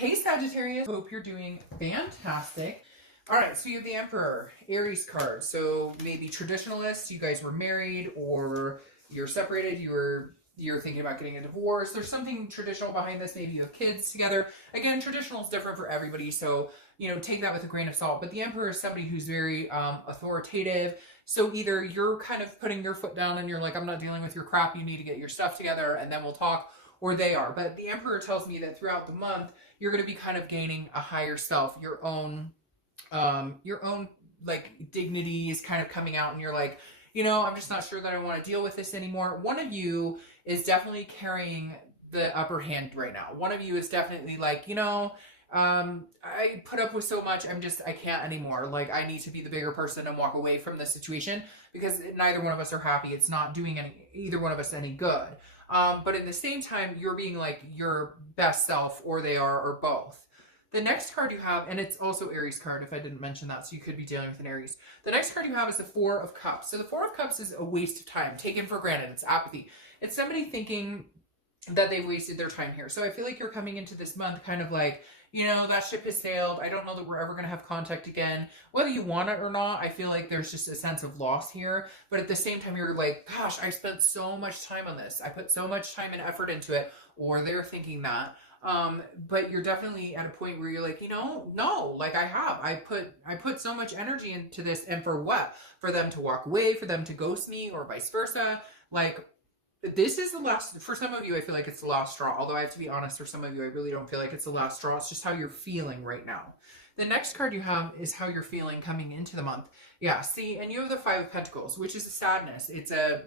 Hey Sagittarius, hope you're doing fantastic. All right, so you have the Emperor, Aries card. So maybe traditionalists, you guys were married or you're separated, you're thinking about getting a divorce. There's something traditional behind this. Maybe you have kids together. Again, traditional is different for everybody, so take that with a grain of salt. But the Emperor is somebody who's very authoritative. So either you're kind of putting your foot down and you're like, I'm not dealing with your crap, you need to get your stuff together and then we'll talk, or they are. But the Emperor tells me that throughout the month, you're going to be kind of gaining a higher self, your own like dignity is kind of coming out, and you're like, I'm just not sure that I want to deal with this anymore. One of you is definitely carrying the upper hand right now. One of you is definitely like, I put up with so much, I can't anymore. Like, I need to be the bigger person and walk away from this situation because neither one of us are happy. It's not doing either one of us any good. But at the same time, you're being like your best self, or they are, or both. The next card you have, and it's also Aries card if I didn't mention that, so you could be dealing with an Aries. The next card you have is the Four of Cups. So the Four of Cups is a waste of time, taken for granted. It's apathy. It's somebody thinking that they wasted their time here. So I feel like you're coming into this month kind of like, that ship has sailed. I don't know that we're ever going to have contact again. Whether you want it or not, I feel like there's just a sense of loss here. But at the same time, you're like, gosh, I spent so much time on this. I put so much time and effort into it. Or they're thinking that. But you're definitely at a point where you're like, no, like I put so much energy into this, and for what? For them to walk away, for them to ghost me, or vice versa. Like, this is the last, for some of you, I feel like it's the last straw. Although I have to be honest, for some of you, I really don't feel like it's the last straw. It's just how you're feeling right now. The next card you have is how you're feeling coming into the month. Yeah, see, and you have the Five of Pentacles, which is a sadness. It's a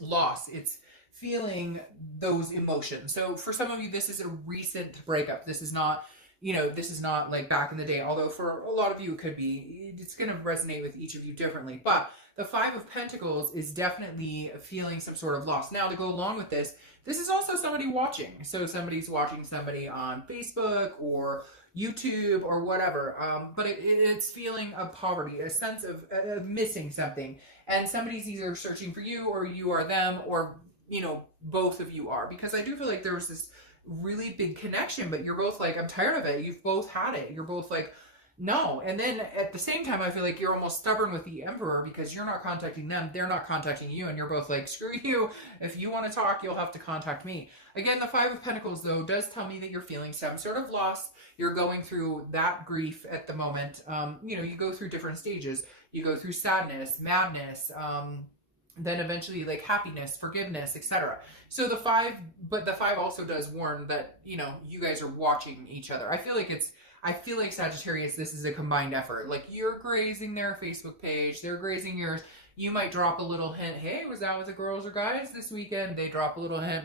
loss. It's feeling those emotions. So for some of you, this is a recent breakup. This is not, this is not like back in the day. Although for a lot of you, it could be. It's going to resonate with each of you differently. But the Five of Pentacles is definitely feeling some sort of loss. Now, to go along with this is also somebody watching. So somebody's watching somebody on Facebook or YouTube or whatever. But it's feeling a poverty, a sense of missing something. And somebody's either searching for you, or you are them, or, both of you are. Because I do feel like there was this really big connection, but you're both like, I'm tired of it. You've both had it. You're both like, no. And then at the same time, I feel like you're almost stubborn with the Emperor because you're not contacting them. They're not contacting you. And you're both like, screw you. If you want to talk, you'll have to contact me. Again, the Five of Pentacles, though, does tell me that you're feeling some sort of loss. You're going through that grief at the moment. You go through different stages. You go through sadness, madness, then eventually like happiness, forgiveness, etc. So the Five also does warn that, you guys are watching each other. I feel like Sagittarius, this is a combined effort. Like, you're grazing their Facebook page, they're grazing yours. You might drop a little hint, hey, was that with the girls or guys this weekend? They drop a little hint,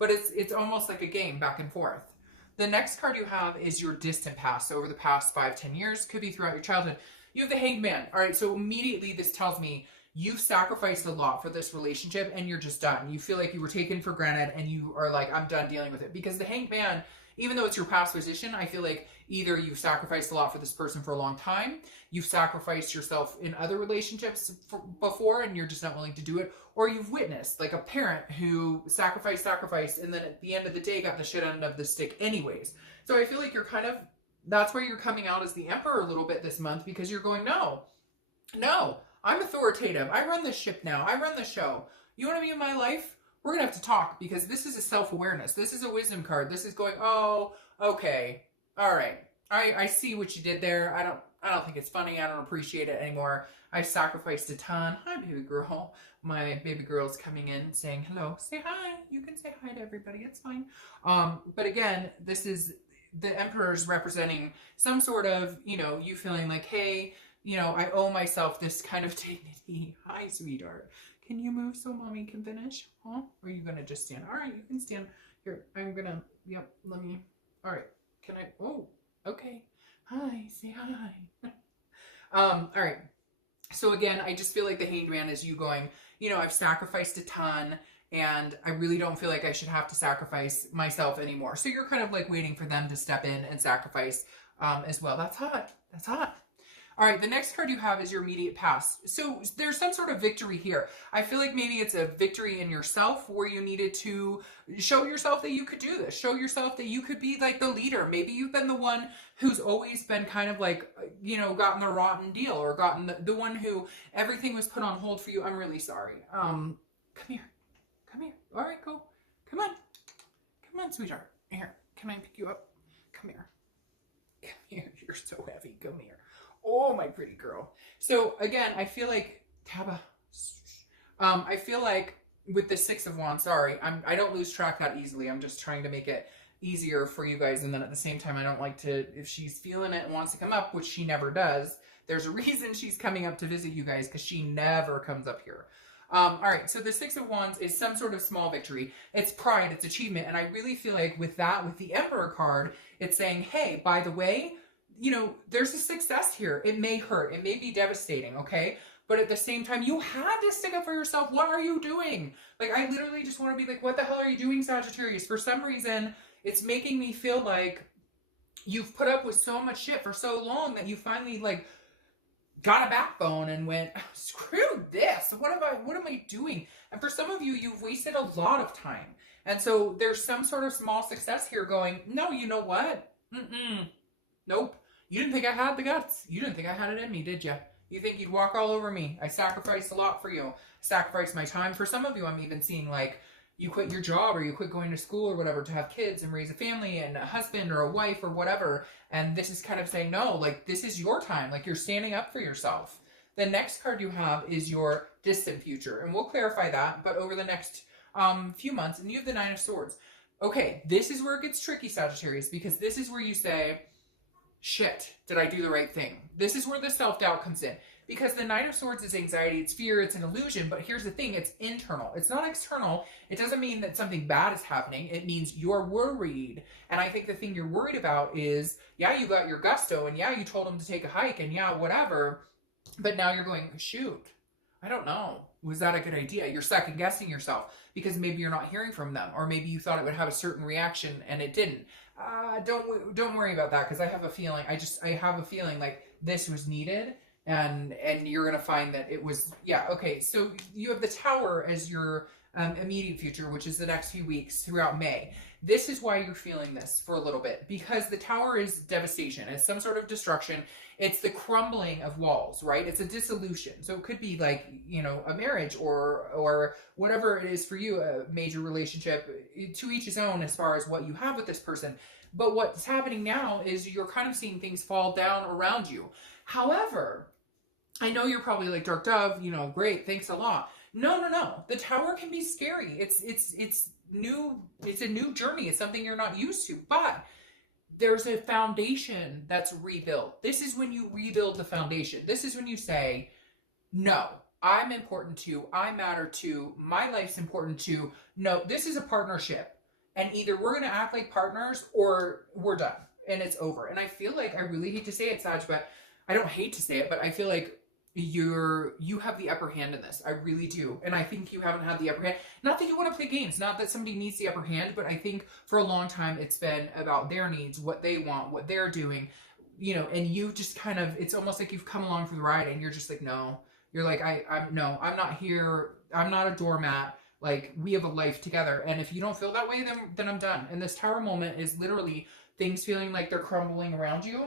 but it's almost like a game back and forth. The next card you have is your distant past. So over the past 5-10 years, could be throughout your childhood. You have the Hanged Man. All right, so immediately this tells me you've sacrificed a lot for this relationship and you're just done. You feel like you were taken for granted and you are like, I'm done dealing with it. Because the Hanged Man, even though it's your past position, I feel like either you've sacrificed a lot for this person for a long time, you've sacrificed yourself in other relationships before and you're just not willing to do it, or you've witnessed like a parent who sacrificed, and then at the end of the day got the shit end of the stick anyways. So I feel like you're that's where you're coming out as the Emperor a little bit this month, because you're going, no, I'm authoritative. I run this ship now. I run the show. You want to be in my life? We're going to have to talk, because this is a self-awareness. This is a wisdom card. This is going, oh, okay. All right. I see what you did there. I don't think it's funny. I don't appreciate it anymore. I sacrificed a ton. Hi, baby girl. My baby girl's coming in saying hello. Say hi. You can say hi to everybody. It's fine. But again, this is the Emperor's representing some sort of, you feeling like, hey, I owe myself this kind of dignity. Hi, sweetheart. Can you move so mommy can finish? Huh? Or are you going to just stand? All right, you can stand. Here, I'm going to, yep, let me, all right. Can I, oh, okay. Hi, say hi. All right. So again, I just feel like the Hanged Man is you going, I've sacrificed a ton and I really don't feel like I should have to sacrifice myself anymore. So you're kind of like waiting for them to step in and sacrifice as well. That's hot. That's hot. All right, the next card you have is your immediate past. So there's some sort of victory here. I feel like maybe it's a victory in yourself where you needed to show yourself that you could do this. Show yourself that you could be like the leader. Maybe you've been the one who's always been kind of like, you know, gotten the rotten deal, or gotten the one who everything was put on hold for you. I'm really sorry. Come here. Come here. All right, go. Come on. Come on, sweetheart. Here. Can I pick you up? Come here. Come here. You're so heavy. Come here. Oh, my pretty girl. So again, I feel like Taba. I feel like with the Six of Wands, sorry, I don't lose track that easily. I'm just trying to make it easier for you guys, and then at the same time, I don't like to, if she's feeling it and wants to come up, which she never does, there's a reason she's coming up to visit you guys, because she never comes up here. All right, so the Six of Wands is some sort of small victory. It's pride, it's achievement, and I really feel like with that, with the Emperor card, it's saying, hey, by the way, you know, there's a success here. It may hurt, it may be devastating, okay? But at the same time, you had to stick up for yourself. What are you doing? Like, I literally just want to be like, what the hell are you doing, Sagittarius? For some reason, it's making me feel like you've put up with so much shit for so long that you finally, like, got a backbone and went, screw this. What am I doing? And for some of you, you've wasted a lot of time. And so there's some sort of small success here going, no, you know what? Nope. You didn't think I had the guts. You didn't think I had it in me, did you? You think you'd walk all over me. I sacrificed a lot for you. I sacrificed my time. For some of you, I'm even seeing like you quit your job or you quit going to school or whatever to have kids and raise a family and a husband or a wife or whatever. And this is kind of saying, no, like this is your time. Like you're standing up for yourself. The next card you have is your distant future. And we'll clarify that, but over the next few months. And you have the Nine of Swords. Okay, this is where it gets tricky, Sagittarius, because this is where you say, shit, did I do the right thing? This is where the self-doubt comes in. Because the Nine of Swords is anxiety, it's fear, it's an illusion, but here's the thing, it's internal. It's not external. It doesn't mean that something bad is happening. It means you're worried. And I think the thing you're worried about is, yeah, you got your gusto, and yeah, you told him to take a hike, and yeah, whatever, but now you're going, shoot, I don't know. Was that a good idea? You're second guessing yourself because maybe you're not hearing from them, or maybe you thought it would have a certain reaction and it didn't. Don't worry about that, because I have a feeling. I have a feeling like this was needed, and you're gonna find that it was. Yeah. Okay. So you have the Tower as your immediate future, which is the next few weeks throughout May. This is why you're feeling this for a little bit, because the Tower is devastation. It's some sort of destruction. It's the crumbling of walls, right? It's a dissolution. So it could be like, you know, a marriage or whatever it is for you, a major relationship, to each his own as far as what you have with this person. But what's happening now is you're kind of seeing things fall down around you. However, I know you're probably like, Dark Dove, you know, great, thanks a lot. No. The Tower can be scary. It's new. It's a new journey. It's something you're not used to, but there's a foundation that's rebuilt. This is when you rebuild the foundation. This is when you say, no, I'm important too. I matter too. My life's important too. No, this is a partnership. And either we're going to act like partners or we're done and it's over. And I feel like, I really hate to say it, Sag, but I don't hate to say it, but I feel like you have the upper hand in this. I really do. And I think you haven't had the upper hand. Not that you want to play games, not that somebody needs the upper hand, but I think for a long time it's been about their needs, what they want, what they're doing, you know, and you just kind of, it's almost like you've come along for the ride and you're just like, no. You're like, I'm not here. I'm not a doormat. Like, we have a life together. And if you don't feel that way, then I'm done. And this Tower moment is literally things feeling like they're crumbling around you,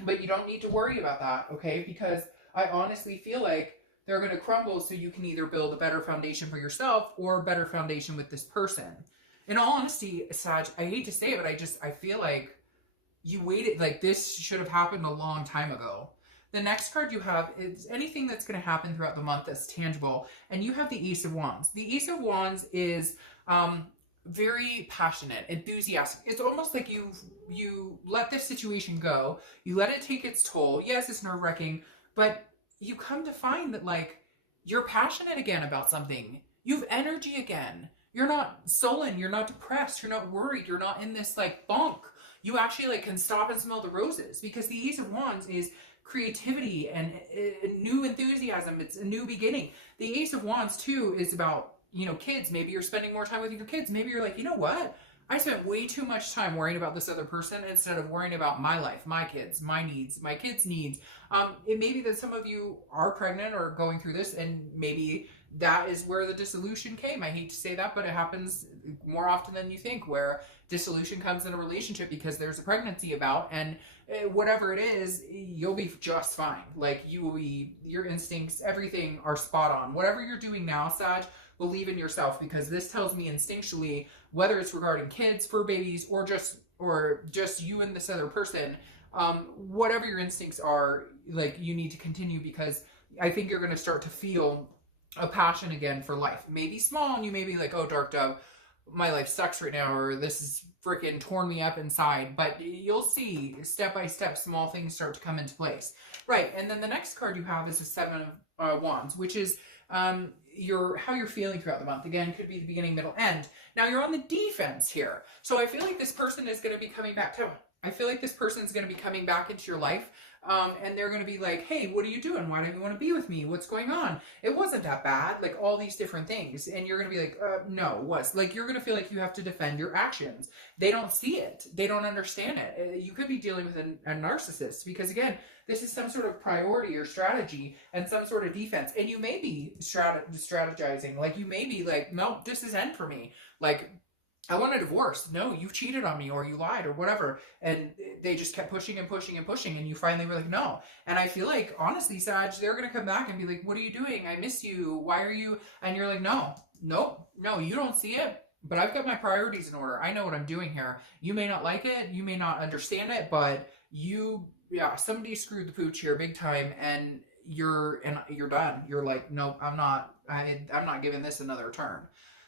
but you don't need to worry about that, okay? Because I honestly feel like they're going to crumble so you can either build a better foundation for yourself or a better foundation with this person. In all honesty, Sag, I hate to say it, but I feel like you waited, like this should have happened a long time ago. The next card you have is anything that's going to happen throughout the month that's tangible. And you have the Ace of Wands. The Ace of Wands is very passionate, enthusiastic. It's almost like you let this situation go. You let it take its toll. Yes, it's nerve-wracking, but you come to find that, like, you're passionate again about something. You have energy again. You're not sullen. You're not depressed. You're not worried. You're not in this, like, funk. You actually, like, can stop and smell the roses, because the Ace of Wands is creativity and new enthusiasm. It's a new beginning. The Ace of Wands, too, is about, you know, kids. Maybe you're spending more time with your kids. Maybe you're like, you know what? I spent way too much time worrying about this other person instead of worrying about my life, my kids, my needs, my kids' needs. It may be that some of you are pregnant or going through this, and maybe that is where the dissolution came. I hate to say that, but it happens more often than you think, where dissolution comes in a relationship because there's a pregnancy about, and whatever it is, you'll be just fine. Like, you will be, your instincts, everything are spot on. Whatever you're doing now, Sag, believe in yourself, because this tells me instinctually, whether it's regarding kids, fur babies, or just you and this other person, whatever your instincts are, like, you need to continue, because I think you're going to start to feel a passion again for life. Maybe small, and you may be like, oh, Dark Dove, my life sucks right now, or this is freaking torn me up inside. But you'll see, step by step, small things start to come into place. Right, and then the next card you have is the Seven of Wands, which is how you're feeling throughout the month. Again, could be the beginning, middle, end. Now you're on the defense here. So I feel like this person is going to be coming back to, I feel like this person is going to be coming back into your life. And they're going to be like, hey, what are you doing? Why don't you want to be with me? What's going on? It wasn't that bad. Like, all these different things. And you're going to be like, no, what's? Like, you're going to feel like you have to defend your actions. They don't see it. They don't understand it. You could be dealing with a narcissist, because, again, this is some sort of priority or strategy and some sort of defense. And you may be strategizing. Like, you may be like, no, this is end for me. Like, I want a divorce. No, you cheated on me, or you lied, or whatever. And they just kept pushing and pushing and pushing. And you finally were like, no. And I feel like, honestly, Sag, they're going to come back and be like, what are you doing? I miss you. Why are you? And you're like, no, you don't see it. But I've got my priorities in order. I know what I'm doing here. You may not like it. You may not understand it. But somebody screwed the pooch here big time. And you're done. You're like, nope, I'm not giving this another turn.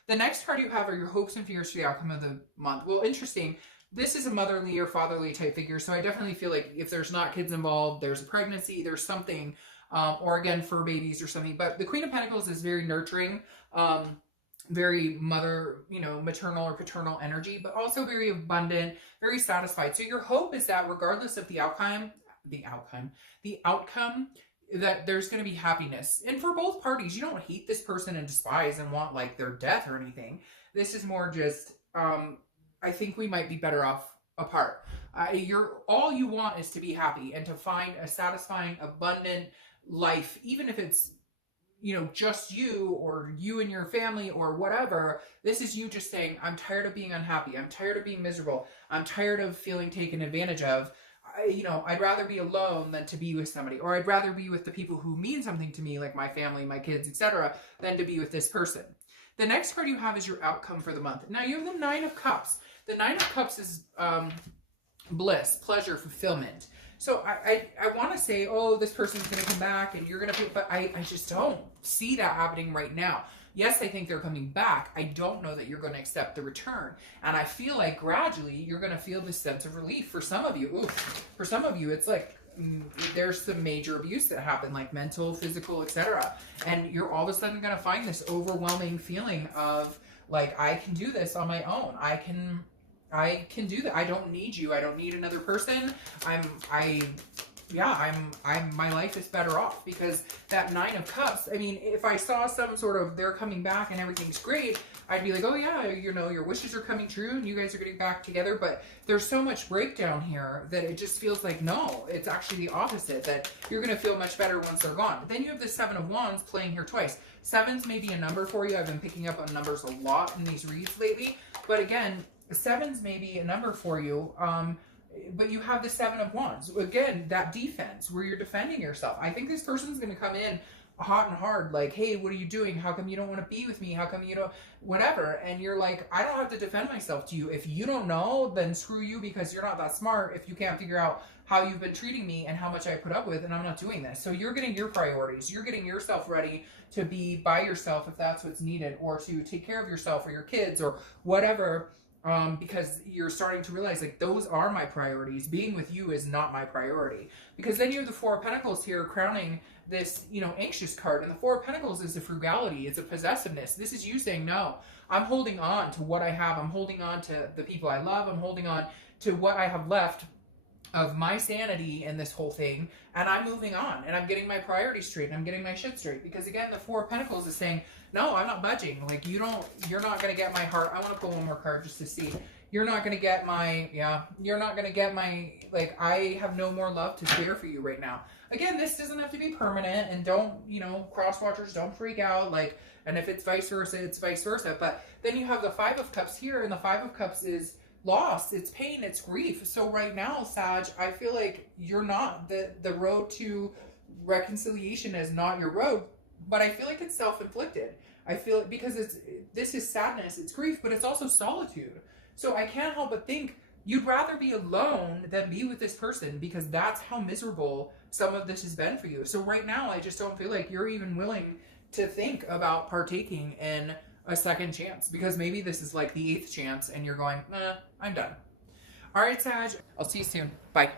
The next card you have are your hopes and fears for the outcome of the month. Well, interesting. This is a motherly or fatherly type figure, so I definitely feel like if there's not kids involved, there's a pregnancy, there's something, or again, fur babies or something. But the Queen of Pentacles is very nurturing, very maternal or paternal energy, but also very abundant, very satisfied. So your hope is that regardless of the outcome, that there's going to be happiness. And for both parties, you don't hate this person and despise and want like their death or anything. This is more just, I think we might be better off apart. All you want is to be happy and to find a satisfying, abundant life, even if it's, just you or you and your family or whatever. This is you just saying, I'm tired of being unhappy. I'm tired of being miserable. I'm tired of feeling taken advantage of. I'd rather be alone than to be with somebody, or I'd rather be with the people who mean something to me, like my family, my kids, etc., than to be with this person. The next card you have is your outcome for the month. Now you have the Nine of Cups. The Nine of Cups is bliss, pleasure, fulfillment. So I want to say, oh, this person's going to come back and you're going to, but I just don't see that happening right now. Yes, I think they're coming back. I don't know that you're going to accept the return. And I feel like gradually you're going to feel this sense of relief. For some of you, for some of you, it's like there's some major abuse that happened, like mental, physical, etc. And you're all of a sudden going to find this overwhelming feeling of like, I can do this on my own. I can do that. I don't need you. I don't need another person. My life is better off, because that Nine of Cups, I mean, if I saw some sort of, they're coming back and everything's great, I'd be like, oh yeah, your wishes are coming true and you guys are getting back together. But there's so much breakdown here that it just feels like, no, it's actually the opposite, that you're going to feel much better once they're gone. But then you have the Seven of Wands playing here twice. Sevens may be a number for you. I've been picking up on numbers a lot in these reads lately. But again, sevens may be a number for you. But you have the Seven of Wands. Again, that defense where you're defending yourself. I think this person's going to come in hot and hard, like, hey, what are you doing? How come you don't want to be with me? How come you don't, whatever? And you're like, I don't have to defend myself to you. If you don't know, then screw you, because you're not that smart if you can't figure out how you've been treating me and how much I put up with, and I'm not doing this. So you're getting your priorities. You're getting yourself ready to be by yourself if that's what's needed, or to take care of yourself or your kids or whatever. Because you're starting to realize, like, those are my priorities. Being with you is not my priority. Because then you have the Four of Pentacles here crowning this, anxious card. And the Four of Pentacles is a frugality. It's a possessiveness. This is you saying, no, I'm holding on to what I have. I'm holding on to the people I love. I'm holding on to what I have left of my sanity in this whole thing, and I'm moving on, and I'm getting my priorities straight, and I'm getting my shit straight. Because again, the Four of Pentacles is saying, no, I'm not budging. Like, you're not going to get my heart. I want to pull one more card just to see. you're not going to get my, you're not going to get my, like, I have no more love to share for you right now. Again, this doesn't have to be permanent, and don't, you know, cross watchers, don't freak out. Like, and if it's vice versa, it's vice versa. But then you have the Five of Cups here, and the Five of Cups is loss, it's pain, it's grief. So right now, Sag, I feel like you're not, the road to reconciliation is not your road, but I feel like it's self-inflicted. I feel it because this is sadness, it's grief, but it's also solitude. So I can't help but think you'd rather be alone than be with this person, because that's how miserable some of this has been for you. So right now, I just don't feel like you're even willing to think about partaking in a second chance, because maybe this is like the 8th chance and you're going, I'm done. All right, Sag, I'll see you soon. Bye.